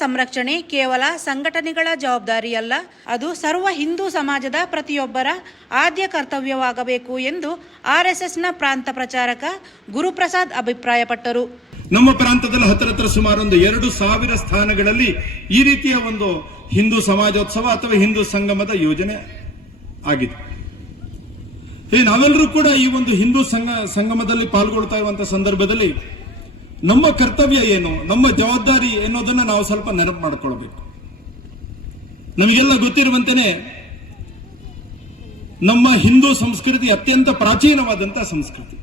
ಸಂರಕ್ಷಣೆ ಕೇವಲ ಸಂಘಟನೆಗಳ ಜವಾಬ್ದಾರಿಯಲ್ಲ, ಅದು ಸರ್ವ ಹಿಂದೂ ಸಮಾಜದ ಪ್ರತಿಯೊಬ್ಬರ ಆದ್ಯ ಕರ್ತವ್ಯವಾಗಬೇಕು ಎಂದು ಆರ್ಎಸ್ಎಸ್ನ ಪ್ರಾಂತ ಪ್ರಚಾರಕ ಗುರುಪ್ರಸಾದ್ ಅಭಿಪ್ರಾಯಪಟ್ಟರು. ನಮ್ಮ ಪ್ರಾಂತದಲ್ಲಿ ಹತ್ತಿರ ಸುಮಾರು 2,000 ಸ್ಥಾನಗಳಲ್ಲಿ ಈ ರೀತಿಯ ಒಂದು ಹಿಂದೂ ಸಮಾಜೋತ್ಸವ ಅಥವಾ ಹಿಂದೂ ಸಂಗಮದ ಯೋಜನೆ ಆಗಿದೆ. ನಾವೆಲ್ಲರೂ ಕೂಡ ಈ ಒಂದು ಹಿಂದೂ ಸಂಗಮದಲ್ಲಿ ಪಾಲ್ಗೊಳ್ತಾ ಇರುವಂತಹ ಸಂದರ್ಭದಲ್ಲಿ ನಮ್ಮ ಕರ್ತವ್ಯ ಏನು, ನಮ್ಮ ಜವಾಬ್ದಾರಿ ಎನ್ನುವುದನ್ನು ನಾವು ಸ್ವಲ್ಪ ನೆನಪು ಮಾಡಿಕೊಳ್ಬೇಕು. ನಮಗೆಲ್ಲ ಗೊತ್ತಿರುವಂತೆಯೇ ನಮ್ಮ ಹಿಂದೂ ಸಂಸ್ಕೃತಿ ಅತ್ಯಂತ ಪ್ರಾಚೀನವಾದಂತಹ ಸಂಸ್ಕೃತಿ.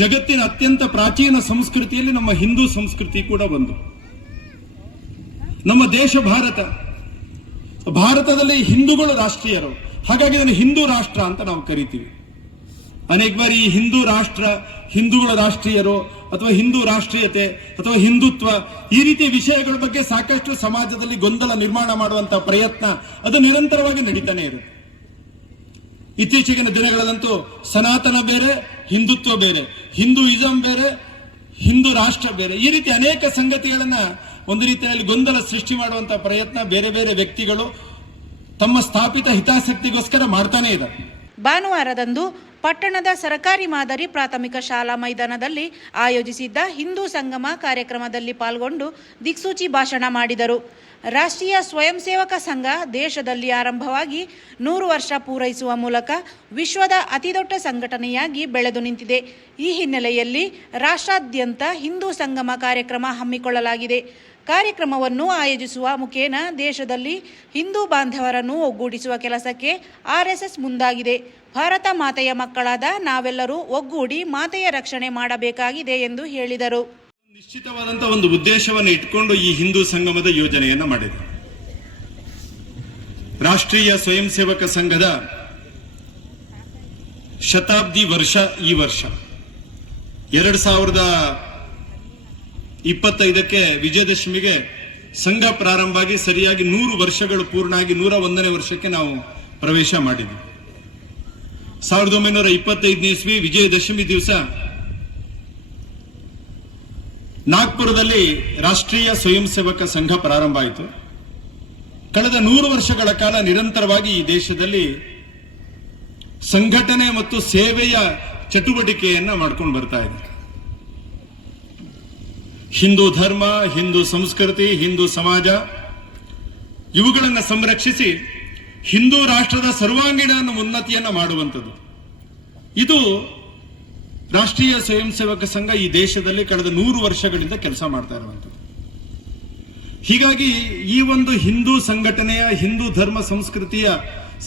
ಜಗತ್ತಿನ ಅತ್ಯಂತ ಪ್ರಾಚೀನ ಸಂಸ್ಕೃತಿಯಲ್ಲಿ ನಮ್ಮ ಹಿಂದೂ ಸಂಸ್ಕೃತಿ ಕೂಡ ಒಂದು. ನಮ್ಮ ದೇಶ ಭಾರತದಲ್ಲಿ ಹಿಂದೂಗಳು ರಾಷ್ಟ್ರೀಯರು, ಹಾಗಾಗಿ ಇದನ್ನು ಹಿಂದೂ ರಾಷ್ಟ್ರ ಅಂತ ನಾವು ಕರಿತೀವಿ. ಅನೇಕ ಬಾರಿ ಈ ಹಿಂದೂ ರಾಷ್ಟ್ರ, ಹಿಂದೂಗಳ ರಾಷ್ಟ್ರೀಯರು ಅಥವಾ ಹಿಂದೂ ರಾಷ್ಟ್ರೀಯತೆ ಅಥವಾ ಹಿಂದುತ್ವ ಈ ರೀತಿಯ ವಿಷಯಗಳ ಬಗ್ಗೆ ಸಾಕಷ್ಟು ಸಮಾಜದಲ್ಲಿ ಗೊಂದಲ ನಿರ್ಮಾಣ ಮಾಡುವಂತಹ ಪ್ರಯತ್ನ ಅದು ನಿರಂತರವಾಗಿ ನಡೀತಾನೆ ಇರುತ್ತೆ. ಇತ್ತೀಚೆಗಿನ ದಿನಗಳಲ್ಲಂತೂ ಸನಾತನ ಬೇರೆ, ಹಿಂದುತ್ವ ಬೇರೆ, ಹಿಂದೂಯಿಸಂ ಬೇರೆ, ಹಿಂದೂ ರಾಷ್ಟ್ರ ಬೇರೆ, ಈ ರೀತಿ ಅನೇಕ ಸಂಗತಿಗಳನ್ನ ಒಂದು ರೀತಿಯಲ್ಲಿ ಗೊಂದಲ ಸೃಷ್ಟಿ ಮಾಡುವಂತಹ ಪ್ರಯತ್ನ ಬೇರೆ ಬೇರೆ ವ್ಯಕ್ತಿಗಳು ತಮ್ಮ ಸ್ಥಾಪಿತ ಹಿತಾಸಕ್ತಿಗೋಸ್ಕರ ಮಾಡ್ತಾನೆ ಇದ್ದಾರೆ. ಭಾನುವಾರದಂದು ಪಟ್ಟಣದ ಸರ್ಕಾರಿ ಮಾದರಿ ಪ್ರಾಥಮಿಕ ಶಾಲಾ ಮೈದಾನದಲ್ಲಿ ಆಯೋಜಿಸಿದ್ದ ಹಿಂದೂ ಸಂಗಮ ಕಾರ್ಯಕ್ರಮದಲ್ಲಿ ಪಾಲ್ಗೊಂಡು ದಿಕ್ಸೂಚಿ ಭಾಷಣ ಮಾಡಿದರು. ರಾಷ್ಟ್ರೀಯ ಸ್ವಯಂ ಸೇವಕ ಸಂಘ ದೇಶದಲ್ಲಿ ಆರಂಭವಾಗಿ 100 ವರ್ಷ ಪೂರೈಸುವ ಮೂಲಕ ವಿಶ್ವದ ಅತಿದೊಡ್ಡ ಸಂಘಟನೆಯಾಗಿ ಬೆಳೆದು ನಿಂತಿದೆ. ಈ ಹಿನ್ನೆಲೆಯಲ್ಲಿ ರಾಷ್ಟ್ರಾದ್ಯಂತ ಹಿಂದೂ ಸಂಗಮ ಕಾರ್ಯಕ್ರಮ ಹಮ್ಮಿಕೊಳ್ಳಲಾಗಿದೆ. ಕಾರ್ಯಕ್ರಮವನ್ನು ಆಯೋಜಿಸುವ ಮುಖೇನ ದೇಶದಲ್ಲಿ ಹಿಂದೂ ಬಾಂಧವರನ್ನು ಒಗ್ಗೂಡಿಸುವ ಕೆಲಸಕ್ಕೆ ಆರ್ಎಸ್ಎಸ್ ಮುಂದಾಗಿದೆ. ಭಾರತ ಮಾತೆಯ ಮಕ್ಕಳಾದ ನಾವೆಲ್ಲರೂ ಒಗ್ಗೂಡಿ ಮಾತೆಯ ರಕ್ಷಣೆ ಮಾಡಬೇಕಾಗಿದೆ ಎಂದು ಹೇಳಿದರು. ನಿಶ್ಚಿತವಾದಂತಹ ಒಂದು ಉದ್ದೇಶವನ್ನು ಇಟ್ಕೊಂಡು ಈ ಹಿಂದೂ ಸಂಗಮದ ಯೋಜನೆಯನ್ನ ಮಾಡಿದೆ. ರಾಷ್ಟ್ರೀಯ ಸ್ವಯಂ ಸೇವಕ ಸಂಘದ ಶತಾಬ್ದಿ ವರ್ಷ ಈ ವರ್ಷ 2025ಕ್ಕೆ ವಿಜಯದಶಮಿಗೆ ಸಂಘ ಪ್ರಾರಂಭ ಆಗಿ ಸರಿಯಾಗಿ 100 ವರ್ಷಗಳು ಪೂರ್ಣ ಆಗಿ 101ನೇ ವರ್ಷಕ್ಕೆ ನಾವು ಪ್ರವೇಶ ಮಾಡಿದ್ವಿ. 1925 ಇಸ್ವಿ ವಿಜಯದಶಮಿ ದಿವಸ ನಾಗ್ಪುರದಲ್ಲಿ ರಾಷ್ಟ್ರೀಯ ಸ್ವಯಂ ಸೇವಕ ಸಂಘ ಪ್ರಾರಂಭ ಆಯಿತು. ಕಳೆದ 100 ವರ್ಷಗಳ ಕಾಲ ನಿರಂತರವಾಗಿ ಈ ದೇಶದಲ್ಲಿ ಸಂಘಟನೆ ಮತ್ತು ಸೇವೆಯ ಚಟುವಟಿಕೆಯನ್ನ ಮಾಡ್ಕೊಂಡು ಬರ್ತಾ ಇದೆ. ಹಿಂದೂ ಧರ್ಮ, ಹಿಂದೂ ಸಂಸ್ಕೃತಿ, ಹಿಂದೂ ಸಮಾಜ ಇವುಗಳನ್ನು ಸಂರಕ್ಷಿಸಿ ಹಿಂದೂ ರಾಷ್ಟ್ರದ ಸರ್ವಾಂಗೀಣ ಉನ್ನತಿಯನ್ನ ಮಾಡುವಂಥದ್ದು ಇದು ರಾಷ್ಟ್ರೀಯ ಸ್ವಯಂ ಸೇವಕ ಸಂಘ ಈ ದೇಶದಲ್ಲಿ ಕಳೆದ 100 ವರ್ಷಗಳಿಂದ ಕೆಲಸ ಮಾಡ್ತಾ ಇರುವಂಥದ್ದು. ಹೀಗಾಗಿ ಈ ಒಂದು ಹಿಂದೂ ಸಂಘಟನೆಯ, ಹಿಂದೂ ಧರ್ಮ ಸಂಸ್ಕೃತಿಯ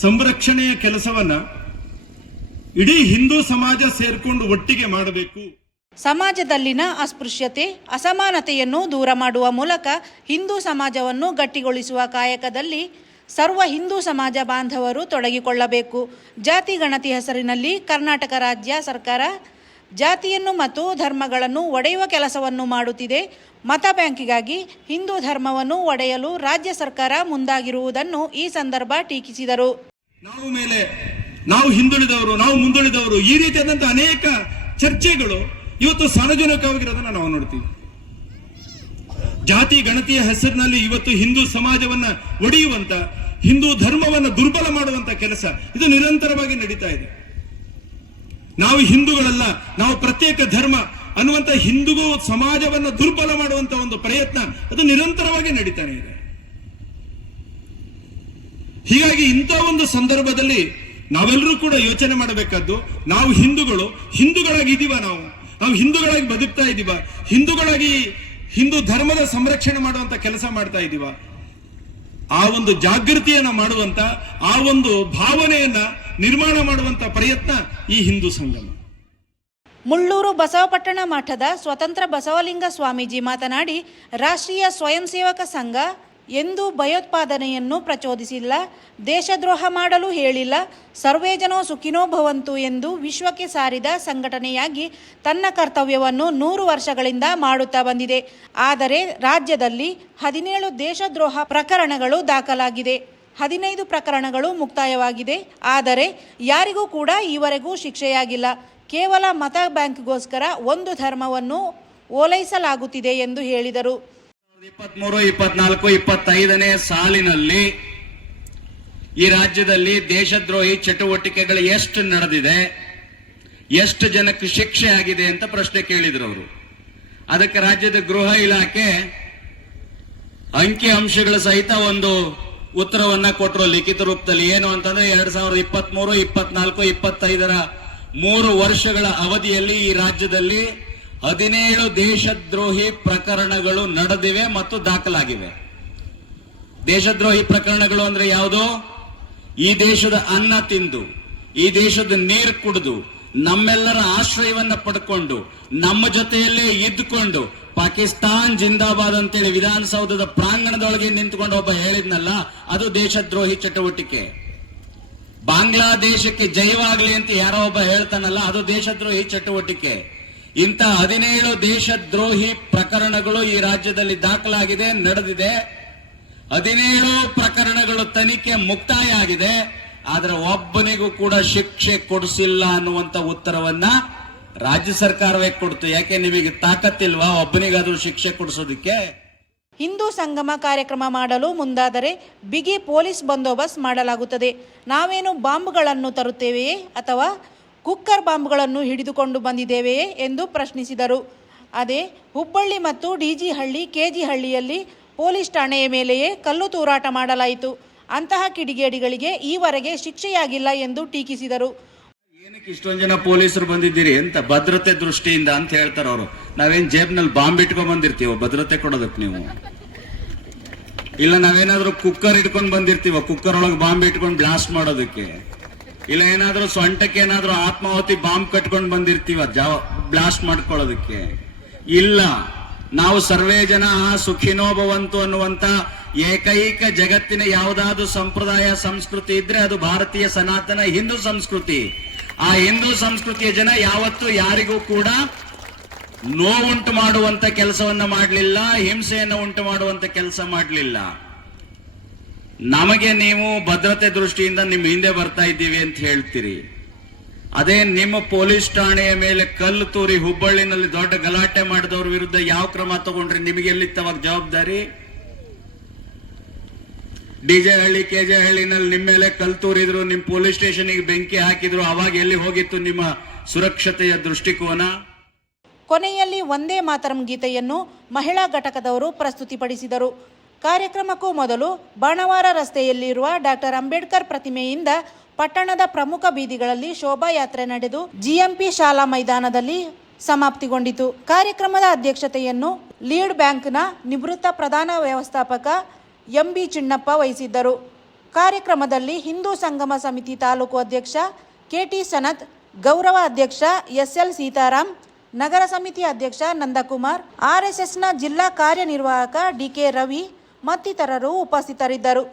ಸಂರಕ್ಷಣೆಯ ಕೆಲಸವನ್ನ ಇಡೀ ಹಿಂದೂ ಸಮಾಜ ಸೇರ್ಕೊಂಡು ಒಟ್ಟಿಗೆ ಮಾಡಬೇಕು. ಸಮಾಜದಲ್ಲಿನ ಅಸ್ಪೃಶ್ಯತೆ, ಅಸಮಾನತೆಯನ್ನು ದೂರ ಮಾಡುವ ಮೂಲಕ ಹಿಂದೂ ಸಮಾಜವನ್ನು ಗಟ್ಟಿಗೊಳಿಸುವ ಕಾಯಕದಲ್ಲಿ ಸರ್ವ ಹಿಂದೂ ಸಮಾಜ ಬಾಂಧವರು ತೊಡಗಿಕೊಳ್ಳಬೇಕು. ಜಾತಿ ಗಣತಿ ಹೆಸರಿನಲ್ಲಿ ಕರ್ನಾಟಕ ರಾಜ್ಯ ಸರ್ಕಾರ ಜಾತಿಯನ್ನು ಮತ್ತು ಧರ್ಮಗಳನ್ನು ಒಡೆಯುವ ಕೆಲಸವನ್ನು ಮಾಡುತ್ತಿದೆ. ಮತ ಬ್ಯಾಂಕಿಗಾಗಿ ಹಿಂದೂ ಧರ್ಮವನ್ನು ಒಡೆಯಲು ರಾಜ್ಯ ಸರ್ಕಾರ ಮುಂದಾಗಿರುವುದನ್ನು ಈ ಸಂದರ್ಭ ಟೀಕಿಸಿದರು. ನಾವು ಹಿಂದುಳಿದವರು, ನಾವು ಮುಂದುಳಿದವರು, ಈ ರೀತಿಯಾದಂತಹ ಅನೇಕ ಚರ್ಚೆಗಳು ಇವತ್ತು ಸಾರ್ವಜನಿಕವಾಗಿರೋದನ್ನ ನಾವು ನೋಡ್ತೀವಿ. ಜಾತಿ ಗಣತಿಯ ಹೆಸರಿನಲ್ಲಿ ಇವತ್ತು ಹಿಂದೂ ಸಮಾಜವನ್ನ ಒಡೆಯುವಂತ, ಹಿಂದೂ ಧರ್ಮವನ್ನ ದುರ್ಬಲ ಮಾಡುವಂತ ಕೆಲಸ ಇದು ನಿರಂತರವಾಗಿ ನಡೀತಾ ಇದೆ. ನಾವು ಹಿಂದೂಗಳಲ್ಲ, ನಾವು ಪ್ರತ್ಯೇಕ ಧರ್ಮ ಅನ್ನುವಂತ ಹಿಂದೂ ಸಮಾಜವನ್ನ ದುರ್ಬಲ ಮಾಡುವಂತ ಒಂದು ಪ್ರಯತ್ನ ಅದು ನಿರಂತರವಾಗಿ ನಡೀತಾನೆ ಇದೆ. ಹೀಗಾಗಿ ಇಂಥ ಒಂದು ಸಂದರ್ಭದಲ್ಲಿ ನಾವೆಲ್ಲರೂ ಕೂಡ ಯೋಚನೆ ಮಾಡಬೇಕಾದ್ದು, ನಾವು ಹಿಂದೂಗಳಾಗಿ ಇದೀವ, ನಾವು ಹಿಂದೂಗಳಾಗಿ ಬದುಕ್ತಾ ಇದೀವ, ಹಿಂದೂಗಳಾಗಿ ಹಿಂದೂ ಧರ್ಮದ ಸಂರಕ್ಷಣೆ ಮಾಡುವಂತ ಕೆಲಸ ಮಾಡ್ತಾ ಇದೀವ. ಆ ಒಂದು ಜಾಗೃತಿಯನ್ನ ಮಾಡುವಂತ, ಆ ಒಂದು ಭಾವನೆಯನ್ನ ನಿರ್ಮಾಣ ಮಾಡುವಂತ ಪ್ರಯತ್ನ ಈ ಹಿಂದೂ ಸಂಗಮ. ಮುಳ್ಳೂರು ಬಸವಪಟ್ಟಣ ಮಠದ ಸ್ವತಂತ್ರ ಬಸವಲಿಂಗ ಸ್ವಾಮೀಜಿ ಮಾತನಾಡಿ, ರಾಷ್ಟ್ರೀಯ ಸ್ವಯಂ ಸೇವಕ ಸಂಘ ಎಂದೂ ಭಯೋತ್ಪಾದನೆಯನ್ನು ಪ್ರಚೋದಿಸಿಲ್ಲ, ದೇಶದ್ರೋಹ ಮಾಡಲು ಹೇಳಿಲ್ಲ, ಸರ್ವೇ ಜನೋ ಸುಖಿನೋ ಭವಂತು ಎಂದು ವಿಶ್ವಕ್ಕೆ ಸಾರಿದ ಸಂಘಟನೆಯಾಗಿ ತನ್ನ ಕರ್ತವ್ಯವನ್ನು 100 ವರ್ಷಗಳಿಂದ ಮಾಡುತ್ತಾ ಬಂದಿದೆ. ಆದರೆ ರಾಜ್ಯದಲ್ಲಿ 17 ದೇಶದ್ರೋಹ ಪ್ರಕರಣಗಳು ದಾಖಲಾಗಿದೆ, 15 ಪ್ರಕರಣಗಳು ಮುಕ್ತಾಯವಾಗಿದೆ. ಆದರೆ ಯಾರಿಗೂ ಕೂಡ ಈವರೆಗೂ ಶಿಕ್ಷೆಯಾಗಿಲ್ಲ. ಕೇವಲ ಮತ ಬ್ಯಾಂಕ್ಗೋಸ್ಕರ ಒಂದು ಧರ್ಮವನ್ನು ಓಲೈಸಲಾಗುತ್ತಿದೆ ಎಂದು ಹೇಳಿದರು. 2023-24-25ನೇ ಸಾಲಿನಲ್ಲಿ ಈ ರಾಜ್ಯದಲ್ಲಿ ದೇಶದ್ರೋಹಿ ಚಟುವಟಿಕೆಗಳು ಎಷ್ಟು ನಡೆದಿದೆ, ಎಷ್ಟು ಜನಕ್ಕೆ ಶಿಕ್ಷೆ ಆಗಿದೆ ಅಂತ ಪ್ರಶ್ನೆ ಕೇಳಿದ್ರು ಅವರು. ಅದಕ್ಕೆ ರಾಜ್ಯದ ಗೃಹ ಇಲಾಖೆ ಅಂಕಿ ಅಂಶಗಳ ಸಹಿತ ಒಂದು ಉತ್ತರವನ್ನ ಕೊಟ್ಟರು ಲಿಖಿತ ರೂಪದಲ್ಲಿ. ಏನು ಅಂತಂದ್ರೆ 2023, 24, 25ರ 3 ವರ್ಷಗಳ ಅವಧಿಯಲ್ಲಿ ಈ ರಾಜ್ಯದಲ್ಲಿ 17 ದೇಶದ್ರೋಹಿ ಪ್ರಕರಣಗಳು ನಡೆದಿವೆ ಮತ್ತು ದಾಖಲಾಗಿವೆ. ದೇಶದ್ರೋಹಿ ಪ್ರಕರಣಗಳು ಅಂದ್ರೆ ಯಾವುದು? ಈ ದೇಶದ ಅನ್ನ ತಿಂದು, ಈ ದೇಶದ ನೀರು ಕುಡಿದು, ನಮ್ಮೆಲ್ಲರ ಆಶ್ರಯವನ್ನ ಪಡ್ಕೊಂಡು, ನಮ್ಮ ಜೊತೆಯಲ್ಲೇ ಇದ್ದುಕೊಂಡು ಪಾಕಿಸ್ತಾನ್ ಜಿಂದಾಬಾದ್ ಅಂತೇಳಿ ವಿಧಾನಸೌಧದ ಪ್ರಾಂಗಣದೊಳಗೆ ನಿಂತುಕೊಂಡು ಒಬ್ಬ ಹೇಳಿದ್ನಲ್ಲ, ಅದು ದೇಶದ್ರೋಹಿ ಚಟುವಟಿಕೆ. ಬಾಂಗ್ಲಾದೇಶಕ್ಕೆ ಜಯವಾಗ್ಲಿ ಅಂತ ಯಾರೋ ಒಬ್ಬ ಹೇಳ್ತಾನಲ್ಲ, ಅದು ದೇಶದ್ರೋಹಿ ಚಟುವಟಿಕೆ. ಇಂಥ 17 ದೇಶದ್ರೋಹಿ ಪ್ರಕರಣಗಳು ಈ ರಾಜ್ಯದಲ್ಲಿ ದಾಖಲಾಗಿದೆ, ನಡೆದಿದೆ. 17 ಪ್ರಕರಣಗಳು ತನಿಖೆ ಮುಕ್ತಾಯ ಆಗಿದೆ. ಆದ್ರೆ ಒಬ್ಬನಿಗೂ ಕೂಡ ಶಿಕ್ಷೆ ಕೊಡಿಸಿಲ್ಲ ಅನ್ನುವಂತ ಉತ್ತರವನ್ನ ರಾಜ್ಯ ಸರ್ಕಾರವೇ ಕೊಡ್ತು. ಯಾಕೆ ನಿಮಗೆ ತಾಕತ್ತಿಲ್ವಾ ಒಬ್ಬನಿಗಾದ್ರೂ ಶಿಕ್ಷೆ ಕೊಡಿಸೋದಿಕ್ಕೆ? ಹಿಂದೂ ಸಂಗಮ ಕಾರ್ಯಕ್ರಮ ಮಾಡಲು ಮುಂದಾದರೆ ಬಿಗಿ ಪೊಲೀಸ್ ಬಂದೋಬಸ್ತ್ ಮಾಡಲಾಗುತ್ತದೆ. ನಾವೇನು ಬಾಂಬ್ಗಳನ್ನು ತರುತ್ತೇವೆಯೇ ಅಥವಾ ಕುಕ್ಕರ್ ಬಾಂಬ್ಗಳನ್ನು ಹಿಡಿದುಕೊಂಡು ಬಂದಿದ್ದೇವೆಯೇ ಎಂದು ಪ್ರಶ್ನಿಸಿದರು. ಅದೇ ಹುಬ್ಬಳ್ಳಿ ಮತ್ತು ಡಿಜಿ ಹಳ್ಳಿ, ಕೆಜಿ ಹಳ್ಳಿಯಲ್ಲಿ ಪೊಲೀಸ್ ಠಾಣೆಯ ಮೇಲೆಯೇ ಕಲ್ಲು ತೂರಾಟ ಮಾಡಲಾಯಿತು. ಅಂತಹ ಕಿಡಿಗೇಡಿಗಳಿಗೆ ಈವರೆಗೆ ಶಿಕ್ಷೆಯಾಗಿಲ್ಲ ಎಂದು ಟೀಕಿಸಿದರು. ಏನಕ್ಕೆ ಇಷ್ಟೊಂದು ಜನ ಪೊಲೀಸರು ಬಂದಿದ್ದೀರಿ ಅಂತ, ಭದ್ರತೆ ದೃಷ್ಟಿಯಿಂದ ಅಂತ ಹೇಳ್ತಾರ ಅವರು. ನಾವೇನ್ ಜೇಬ್ನಲ್ಲಿ ಬಾಂಬ್ ಇಟ್ಕೊಂಡ್ ಬಂದಿರ್ತೀವೋ ಭದ್ರತೆ ಕೊಡೋದಕ್ಕೆ ನೀವು? ಇಲ್ಲ ನಾವೇನಾದ್ರೂ ಕುಕ್ಕರ್ ಇಟ್ಕೊಂಡ್ ಬಂದಿರ್ತೀವ, ಕುಕ್ಕರ್ ಒಳಗೆ ಬಾಂಬ್ ಇಟ್ಕೊಂಡು ಬ್ಲಾಸ್ಟ್ ಮಾಡೋದಕ್ಕೆ? ಇಲ್ಲ ಏನಾದ್ರೂ ಸೊಂಟಕ್ಕೆ ಏನಾದ್ರೂ ಆತ್ಮಾಹುತಿ ಬಾಂಬ್ ಕಟ್ಕೊಂಡು ಬಂದಿರ್ತೀವ ಬ್ಲಾಸ್ಟ್ ಮಾಡ್ಕೊಳ್ಳೋದಕ್ಕೆ? ಇಲ್ಲ, ನಾವು ಸರ್ವೇ ಜನ ಸುಖಿನೋ ಭವಂತು ಅನ್ನುವಂತ ಏಕೈಕ ಜಗತ್ತಿನ ಯಾವುದಾದ್ರೂ ಸಂಪ್ರದಾಯ ಸಂಸ್ಕೃತಿ ಇದ್ರೆ ಅದು ಭಾರತೀಯ ಸನಾತನ ಹಿಂದೂ ಸಂಸ್ಕೃತಿ. ಆ ಹಿಂದೂ ಸಂಸ್ಕೃತಿಯ ಜನ ಯಾವತ್ತೂ ಯಾರಿಗೂ ಕೂಡ ನೋವುಂಟು ಮಾಡುವಂತ ಕೆಲಸವನ್ನ ಮಾಡಲಿಲ್ಲ, ಹಿಂಸೆಯನ್ನು ಉಂಟು ಮಾಡುವಂತ ಕೆಲಸ ಮಾಡಲಿಲ್ಲ. ನಮಗೆ ನೀವು ಭದ್ರತೆ ದೃಷ್ಟಿಯಿಂದ ನಿಮ್ಮ ಹಿಂದೆ ಬರ್ತಾ ಇದ್ದೀವಿ ಅಂತ ಹೇಳ್ತೀರಿ. ಅದೇ ನಿಮ್ಮ ಪೊಲೀಸ್ ಠಾಣೆಯ ಮೇಲೆ ಕಲ್ಲು ತೂರಿ ಹುಬ್ಬಳ್ಳಿನಲ್ಲಿ ದೊಡ್ಡ ಗಲಾಟೆ ಮಾಡಿದವ್ರ ವಿರುದ್ಧ ಯಾವ ಕ್ರಮ ತಗೊಂಡ್ರಿ? ನಿಮಗೆ ಎಲ್ಲಿತ್ತವಾಗ ಜವಾಬ್ದಾರಿ? ಡಿಜೆ ಹಳ್ಳಿ, ಕೆಜೆ ಹಳ್ಳಿನಲ್ಲಿ ನಿಮ್ಮ ಮೇಲೆ ಕಲ್ಲು ತೂರಿದ್ರು, ನಿಮ್ಮ ಪೊಲೀಸ್ ಸ್ಟೇಷನ್ಗೆ ಬೆಂಕಿ ಹಾಕಿದ್ರು, ಅವಾಗ ಎಲ್ಲಿ ಹೋಗಿತ್ತು ನಿಮ್ಮ ಸುರಕ್ಷತೆಯ ದೃಷ್ಟಿಕೋನ? ಕೊನೆಯಲ್ಲಿ ವಂದೇ ಮಾತರಂ ಗೀತೆಯನ್ನು ಮಹಿಳಾ ಘಟಕದವರು ಪ್ರಸ್ತುತಿಪಡಿಸಿದರು. ಕಾರ್ಯಕ್ರಮಕ್ಕೂ ಮೊದಲು ಬಾಣವಾರ ರಸ್ತೆಯಲ್ಲಿರುವ ಡಾಕ್ಟರ್ ಅಂಬೇಡ್ಕರ್ ಪ್ರತಿಮೆಯಿಂದ ಪಟ್ಟಣದ ಪ್ರಮುಖ ಬೀದಿಗಳಲ್ಲಿ ಶೋಭಾಯಾತ್ರೆ ನಡೆದು ಜಿಎಂಪಿ ಶಾಲಾ ಮೈದಾನದಲ್ಲಿ ಸಮಾಪ್ತಿಗೊಂಡಿತು. ಕಾರ್ಯಕ್ರಮದ ಅಧ್ಯಕ್ಷತೆಯನ್ನು ಲೀಡ್ ಬ್ಯಾಂಕ್ನ ನಿವೃತ್ತ ಪ್ರಧಾನ ವ್ಯವಸ್ಥಾಪಕ ಎಂಬಿ ಚಿಣ್ಣಪ್ಪ ವಹಿಸಿದ್ದರು. ಕಾರ್ಯಕ್ರಮದಲ್ಲಿ ಹಿಂದೂ ಸಂಗಮ ಸಮಿತಿ ತಾಲೂಕು ಅಧ್ಯಕ್ಷ ಕೆಟಿ ಸನತ್, ಗೌರವ ಅಧ್ಯಕ್ಷ ಎಸ್ಎಲ್ ಸೀತಾರಾಮ್, ನಗರ ಸಮಿತಿ ಅಧ್ಯಕ್ಷ ನಂದಕುಮಾರ್, ಆರ್ಎಸ್ಎಸ್ನ ಜಿಲ್ಲಾ ಕಾರ್ಯನಿರ್ವಾಹಕ ಡಿಕೆ ರವಿ ಮತ್ತಿತರರು ಉಪಸ್ಥಿತರಿದ್ದರು.